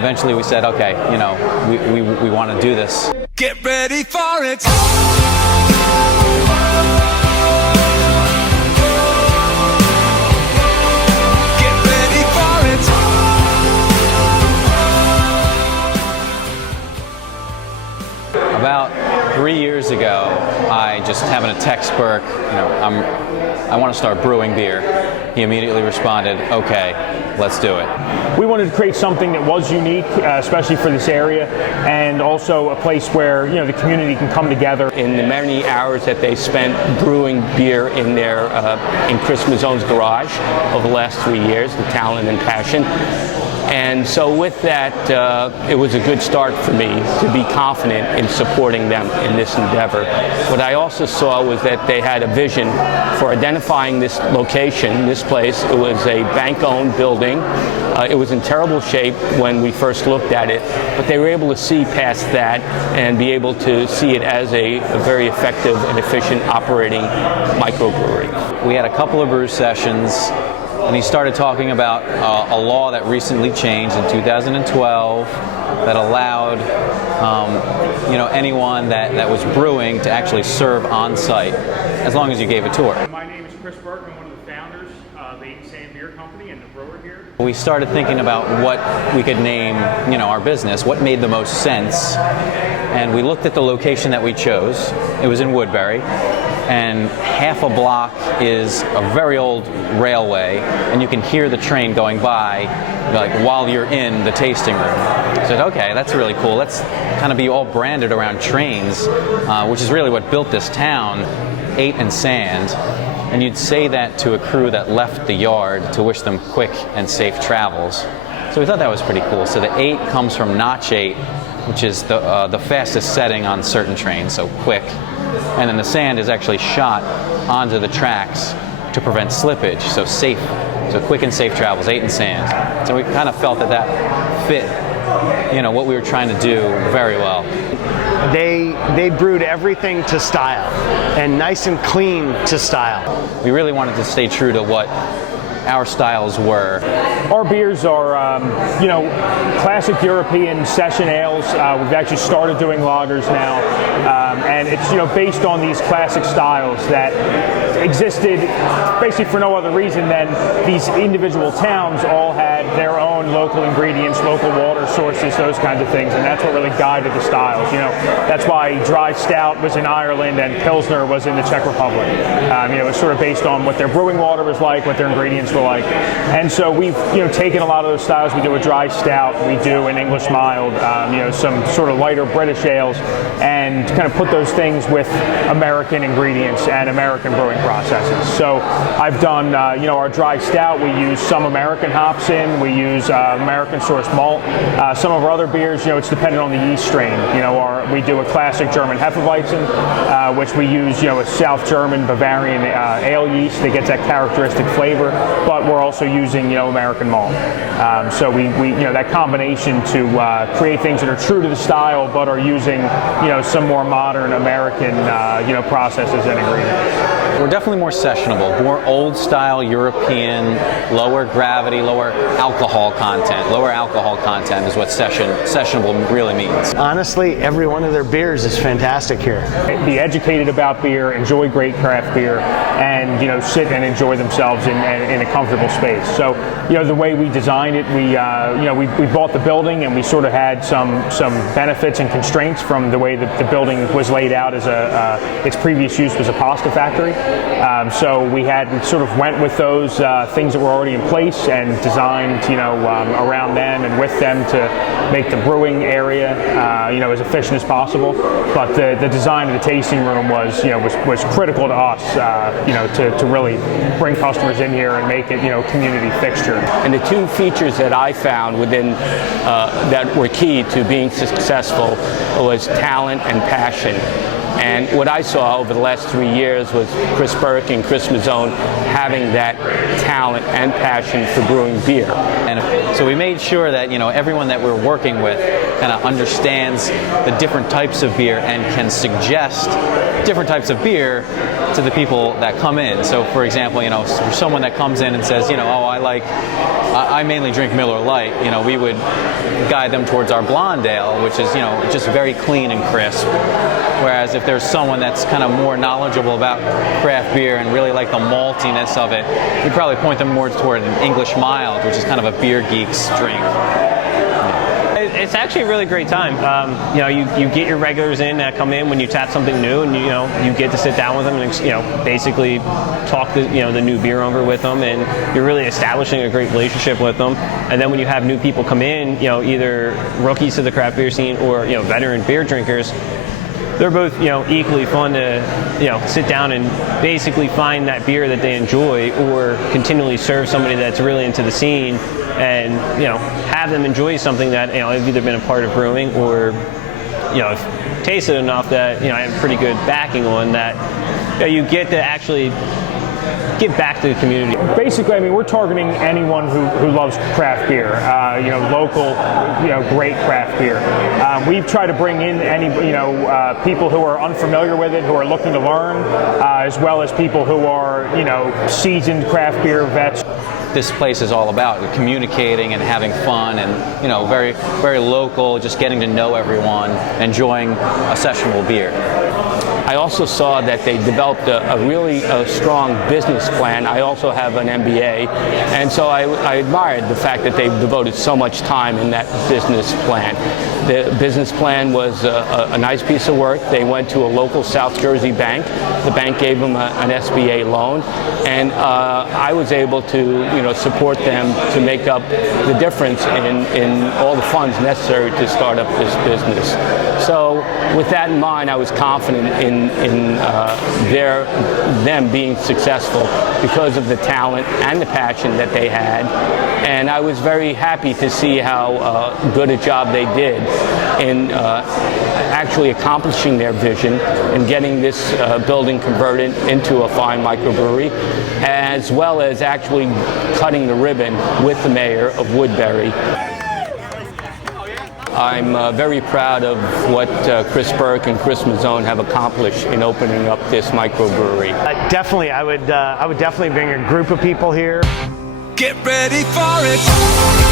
Eventually we said, okay, we want to do this. Get ready for it. Get ready for it. About 3 years ago, I just having a text Burke, I want to start brewing beer. He immediately responded, okay, let's do it. We wanted to create something that was unique, especially for this area, and also a place where the community can come together. In the many hours that they spent brewing beer in Chris Mazzone's garage over the last 3 years, the talent and passion. And so with that, it was a good start for me to be confident in supporting them in this endeavor. What I also saw was that they had a vision for identifying this location, this place. It was a bank-owned building. It was in terrible shape when we first looked at it, but they were able to see past that and be able to see it as a very effective and efficient operating microbrewery. We had a couple of brew sessions, and he started talking about a law that recently changed in 2012 that allowed anyone that was brewing to actually serve on site as long as you gave a tour. My name is Chris Burke. I'm one of the founders of Eight&Sand Beer Company and the brewer here. We started thinking about what we could name our business, what made the most sense, and we looked at the location that we chose. It was in Woodbury, and half a block is a very old railway, and you can hear the train going by while you're in the tasting room. I said, okay, that's really cool. Let's kind of be all branded around trains, which is really what built this town, Eight&Sand. And you'd say that to a crew that left the yard to wish them quick and safe travels. So we thought that was pretty cool. So the 8 comes from Notch 8, which is the fastest setting on certain trains, so quick. And then the sand is actually shot onto the tracks to prevent slippage, so safe. So quick and safe travels, Eight&Sand. So we kind of felt that fit, what we were trying to do very well. They brewed everything to style, and nice and clean to style. We really wanted to stay true to what our styles were. Our beers are, classic European session ales. We've actually started doing lagers now, and it's based on these classic styles that existed basically for no other reason than these individual towns all had their own local ingredients, local water sources, those kinds of things, and that's what really guided the styles. That's why dry stout was in Ireland and Pilsner was in the Czech Republic. It was sort of based on what their brewing water was like, what their ingredients were like. And so we've taken a lot of those styles. We do a dry stout, we do an English mild, some sort of lighter British ales, and kind of put those things with American ingredients and American brewing processes. So I've done our dry stout, we use some American hops in, we use American sourced malt. Some of our other beers, it's dependent on the yeast strain. We do a classic German Hefeweizen, which we use a South German Bavarian ale yeast that gets that characteristic flavor, but we're also using American malt. So we that combination to create things that are true to the style but are using some more modern American processes and ingredients. We're definitely more sessionable, more old style European, lower gravity, lower alcohol content. Lower alcohol content is what sessionable really means. Honestly, every one of their beers is fantastic here. Be educated about beer, enjoy great craft beer, and sit and enjoy themselves in a comfortable space. So the way we designed it, we bought the building and we sort of had some benefits and constraints from the way that the building was laid out as its previous use was a pasta factory. So we sort of went with those things that were already in place and designed around them and with them to make the brewing area as efficient as possible. But the design of the tasting room was critical to us to really bring customers in here and make it a community fixture. And the two features that I found within that were key to being successful was talent and passion. And what I saw over the last 3 years was Chris Burke and Chris Mazzone having that talent and passion for brewing beer. And so we made sure that everyone that we're working with kind of understands the different types of beer and can suggest different types of beer to the people that come in. So for example, for someone that comes in and says, I mainly drink Miller Lite, we would guide them towards our blonde ale, which is, just very clean and crisp. Whereas if there's someone that's kind of more knowledgeable about craft beer and really like the maltiness of it, we'd probably point them more toward an English mild, which is kind of a beer geek's drink. It's actually a really great time. You get your regulars in that come in when you tap something new, and you get to sit down with them and basically talk the new beer over with them, and you're really establishing a great relationship with them. And then when you have new people come in, either rookies to the craft beer scene or veteran beer drinkers, they're both equally fun to sit down and basically find that beer that they enjoy, or continually serve somebody that's really into the scene, and have them enjoy something that I've either been a part of brewing or I've tasted enough that I have pretty good backing on that. You get to actually give back to the community. Basically, we're targeting anyone who loves craft beer, local, great craft beer. We've tried to bring in any, people who are unfamiliar with it, who are looking to learn, as well as people who are, seasoned craft beer vets. This place is all about communicating and having fun, and very, very local, just getting to know everyone, enjoying a sessionable beer. I also saw that they developed a really strong business plan. I also have an MBA, and so I admired the fact that they devoted so much time in that business plan. The business plan was a nice piece of work. They went to a local South Jersey bank. The bank gave them an SBA loan, and I was able to support them to make up the difference in all the funds necessary to start up this business. So with that in mind, I was confident in them being successful because of the talent and the passion that they had, and I was very happy to see how good a job they did in actually accomplishing their vision and getting this building converted into a fine microbrewery, as well as actually cutting the ribbon with the mayor of Woodbury. I'm very proud of what Chris Burke and Chris Mazzone have accomplished in opening up this microbrewery. Definitely, I would definitely bring a group of people here. Get ready for it.